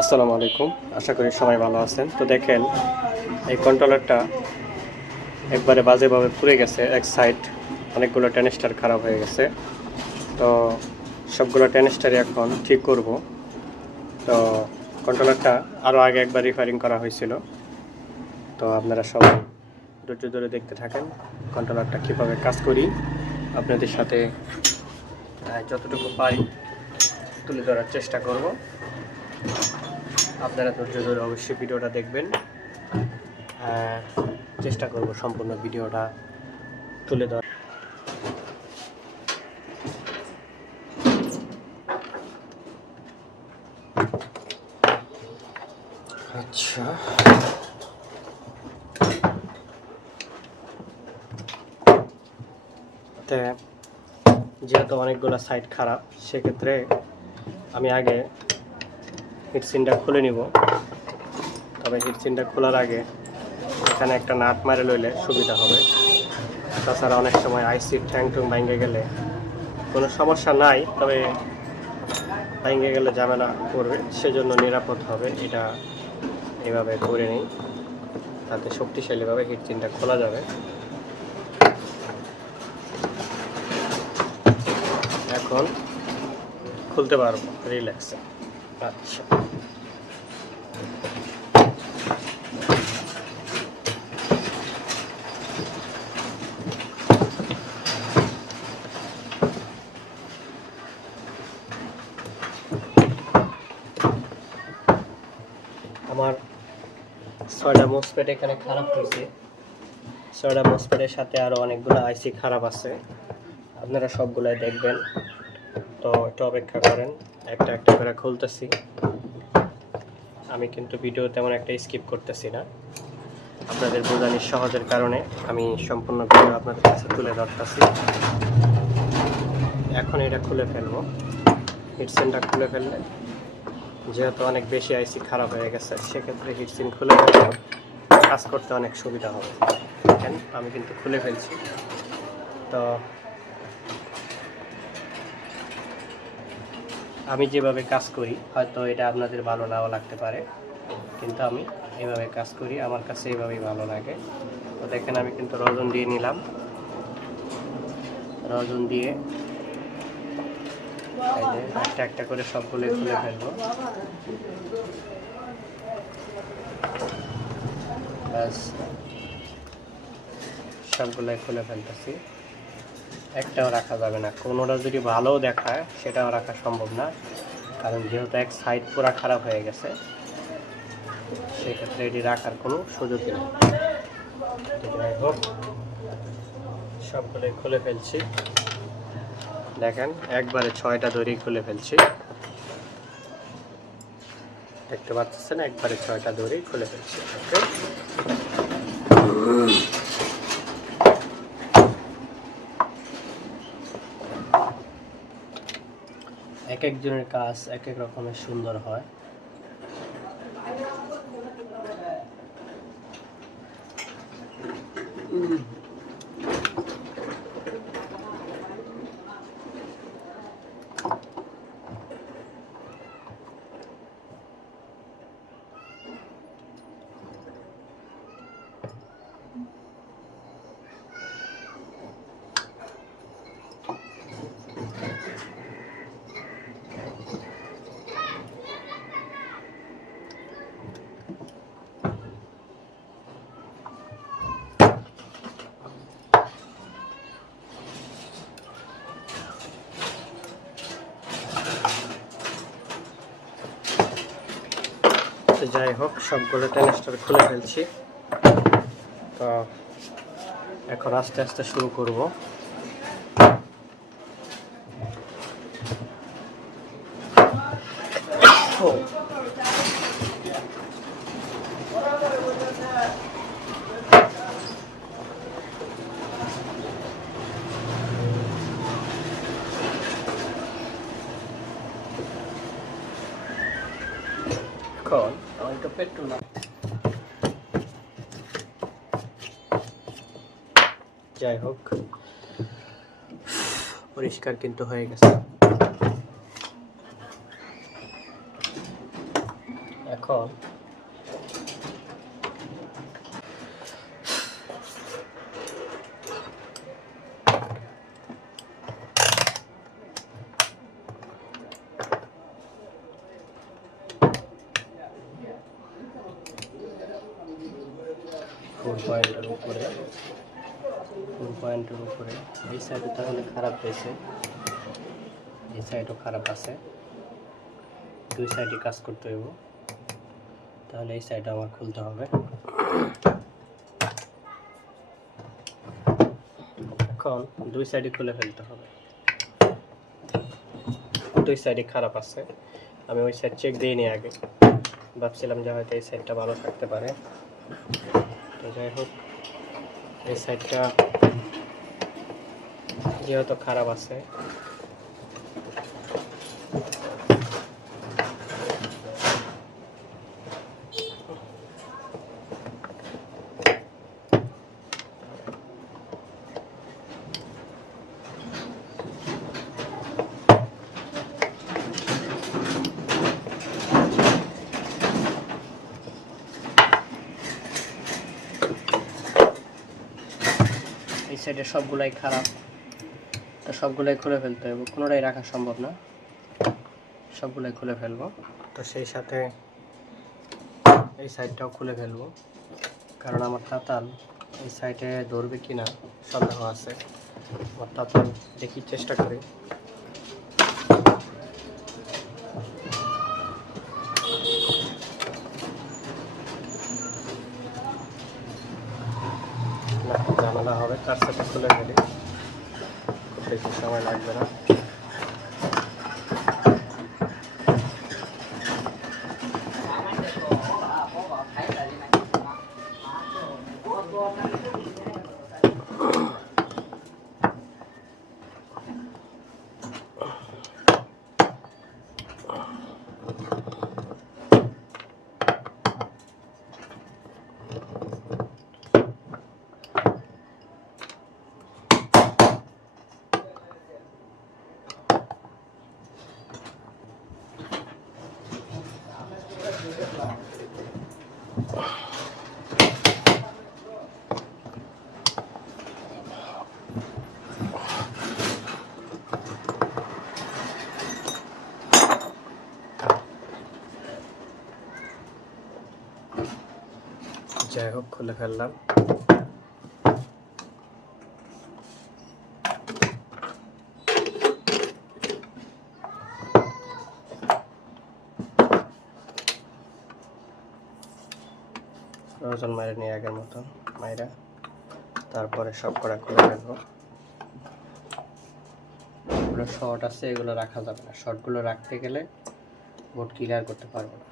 আসসালামু আলাইকুম। আশা করি সবাই ভালো আছেন। তো দেখেন, এই কন্ট্রোলারটা একবারে বাজেভাবে পুড়ে গেছে। এক সাইড অনেকগুলো টেনিস্টার খারাপ হয়ে গেছে। তো সবগুলো টেনিস্টারই এখন ঠিক করব। তো কন্ট্রোলারটা আরও আগে একবার রিফারিং করা হয়েছিল। তো আপনারা সবাই ধৈর্য ধরে দেখতে থাকেন কন্ট্রোলারটা কীভাবে কাজ করি। আপনাদের সাথে যতটুকু পারি তুলে ধরার চেষ্টা করব। আপনারা ধৈর্য ধরে অবশ্যই ভিডিওটা দেখবেন। চেষ্টা করব সম্পূর্ণ ভিডিওটা তুলে ধরার। আচ্ছা। যেহেতু অনেকগুলো সাইট খারাপ, সেক্ষেত্রে আমি আগে হিটসিনটা খুলে নিব। তবে হিটসিনটা খোলার আগে এখানে একটা নাট মারে লইলে সুবিধা হবে। তাছাড়া অনেক সময় আইসির ট্যাং টুং ভাঙ্গে গেলে কোনো সমস্যা নাই, তবে ভাঙ্গে গেলে ঝামেলা করবে, সেজন্য নিরাপদ হবে, এটা এভাবে করে নিই। তাতে শক্তিশালীভাবে হিটসিনটা খোলা যাবে। এখন খুলতে পারব রিল্যাক্সে আচ্ছা। আমার ছয়টা মোসপেট এখানে খারাপ হয়েছে। ছয়টা মোসপেটের সাথে আরও অনেকগুলো আইসি খারাপ আছে। আপনারা সবগুলাই দেখবেন। তো একটু অপেক্ষা করেন। একটা একটা করে খুলতেছি। আমি কিন্তু ভিডিও তেমন একটা স্কিপ করতেছি না। আপনাদের বোঝানির সহজের কারণে আমি সম্পূর্ণ ভিডিও আপনাদের কাছে তুলে ধরতেছি। এখন এটা খুলে ফেলব। হিটসেনটা খুলে ফেললে, যেহেতু অনেক বেশি আইসি খারাপ হয়ে গেছে, সেক্ষেত্রে হিটসিন খুলে ফেললে কাজ করতে অনেক সুবিধা হবে। আমি কিন্তু খুলে ফেলছি। তো আমি যেভাবে কাজ করি, হয়তো এটা আপনাদের ভালো নাও লাগতে পারে, কিন্তু আমি এভাবে কাজ করি, আমার কাছে এইভাবেই ভালো লাগে। তো দেখেন, আমি কিন্তু রজন দিয়ে নিলাম। রজন দিয়ে একটা একটা করে সবগুলো খুলে ফেলব। সবগুলোই খুলে ফেলতেছি। একটাও রাখা যাবে না। কোনোটা যদি ভালোও দেখায়, সেটাও রাখা সম্ভব না। কারণ যেহেতু এক সাইড পুরো খারাপ হয়ে গেছে, সেক্ষেত্রে এটি রাখার কোনো সুযোগই নেই। যাই হোক, সবগুলোই খুলে ফেলছি। দেখেন, একবারে ছয়টা দড়ি খুলে ফেলছি। দেখতে পাচ্ছেন, একবারে ছয়টা দড়ি খুলে ফেলছি। ওকে। এক একজনের কাজ এক এক রকমের সুন্দর হয়। যাই হোক সবগুলো টেনিস্টার খুলে ফেলছি। তো এখন আস্তে আস্তে শুরু করব এখন আমার একটু পেট্রোল যাই হোক। পরিষ্কার কিন্তু হয়ে গেছে। এখন ফোর পয়েন্টের উপরে পয়েন্টের উপরে? এই সাইডে তাহলে খারাপ হয়েছে। এই সাইডও খারাপ আছে। দুই সাইডে কাজ করতে হইব। তাহলে এই সাইড আমার খুলতে হবে। এখন দুই সাইডে খুলে ফেলতে হবে। দুই সাইডে খারাপ আছে। আমি ওই সাইড চেক দিয়ে নিই আগে। ভাবছিলাম যে হয়তো এই সাইডটা ভালো থাকতে পারে। তো যাই হোক, এই সাইডটা যেহেতু খারাপ আছে। এই সাইডে সবগুলাই খারাপ। তো সবগুলাই খুলে ফেলতে হবে, কোনোটাই রাখা সম্ভব না। সবগুলাই খুলে ফেলব। তো সেই সাথে এই সাইডটাও খুলে ফেলব, কারণ আমার তাতাল এই সাইডে ধরবে কি না সন্দেহ আছে। আমার তাতাল দেখি চেষ্টা করি। ঝামেলা হবে, তার সাথে খুলে ফেলি। বেশি সময় লাগবে না যাই হোক খুলে ফেললাম। ওজন মারে নিয়ে আগের মতো মাইরা তারপরে সব করা খুলে ফেলব। এগুলো শর্ট আছে, এগুলো রাখা যাবে না। শর্টগুলো রাখতে গেলে বোর্ড ক্লিয়ার করতে পারব না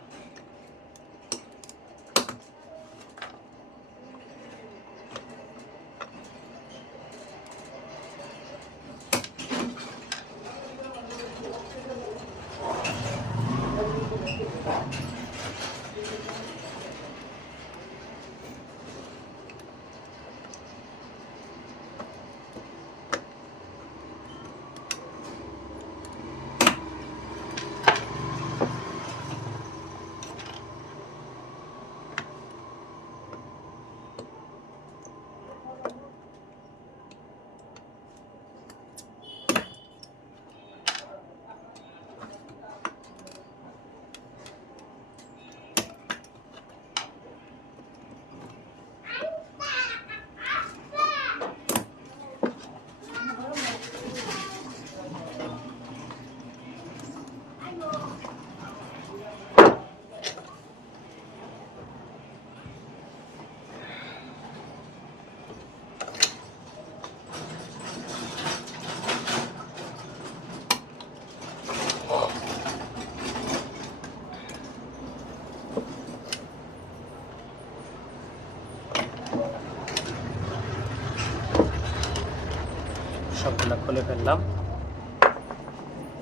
সবগুলো খুলে ফেললাম।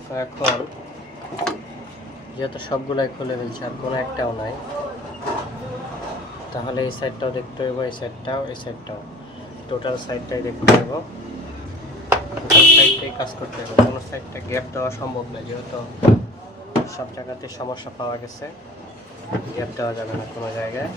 তো এখন যেহেতু সবগুলাই খুলে ফেলছি, আর কোনো একটাও নাই, তাহলে এই সাইডটাও দেখতে হইব, এই সাইডটাও এই সাইডটাও। টোটাল সাইডটাই দেখতে হইব। সাইডটাই কাজ করতে হবে কোনো সাইডটা গ্যাপ দেওয়া সম্ভব নয়, যেহেতু সব জায়গাতে সমস্যা পাওয়া গেছে। গ্যাপ দেওয়া যাবে না কোনো জায়গায়।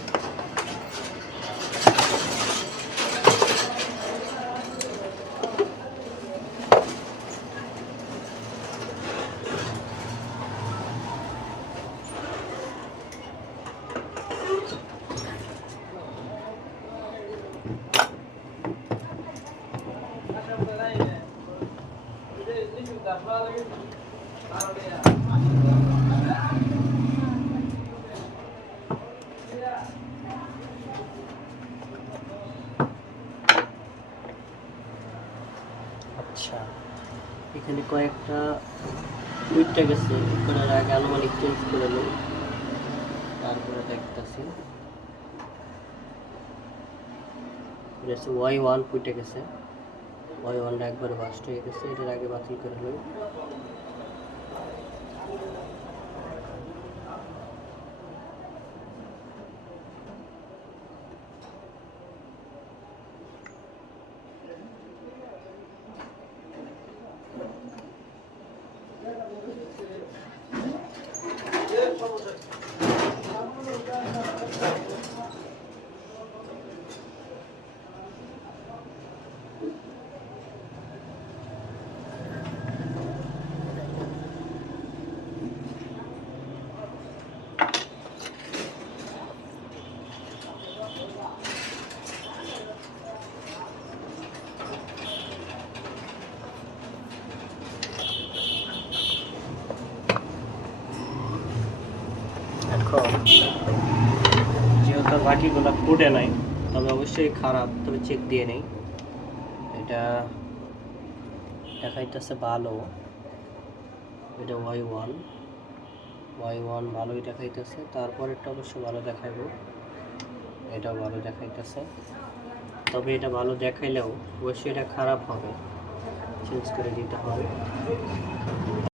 আচ্ছা এখানে কয়েকটা উইটটা গেছে, করার আগে আনুমানিক চেঞ্জ করে নিই। তারপরে দেখতেছি। ওয়াই ওয়ান ফুটে গেছে। ওয়াই ওয়ানটা একবারে বাস্ট হয়ে গেছে এটার আগে বাতিল করে নিই এখন বাকিগুলো ফুটে নাই, তবে অবশ্যই খারাপ, তবে চেক দিয়ে নেই। এটা দেখাইতেছে ভালো। এটা ওয়াই ওয়ান। ওয়াই ওয়ান ভালোই দেখাইতেছে তারপরেরটা অবশ্য ভালো দেখাইব। এটাও ভালো দেখাইতেছে। তবে এটা ভালো দেখাইলেও অবশ্যই এটা খারাপ হবে। চেঞ্জ করে দিতে হবে।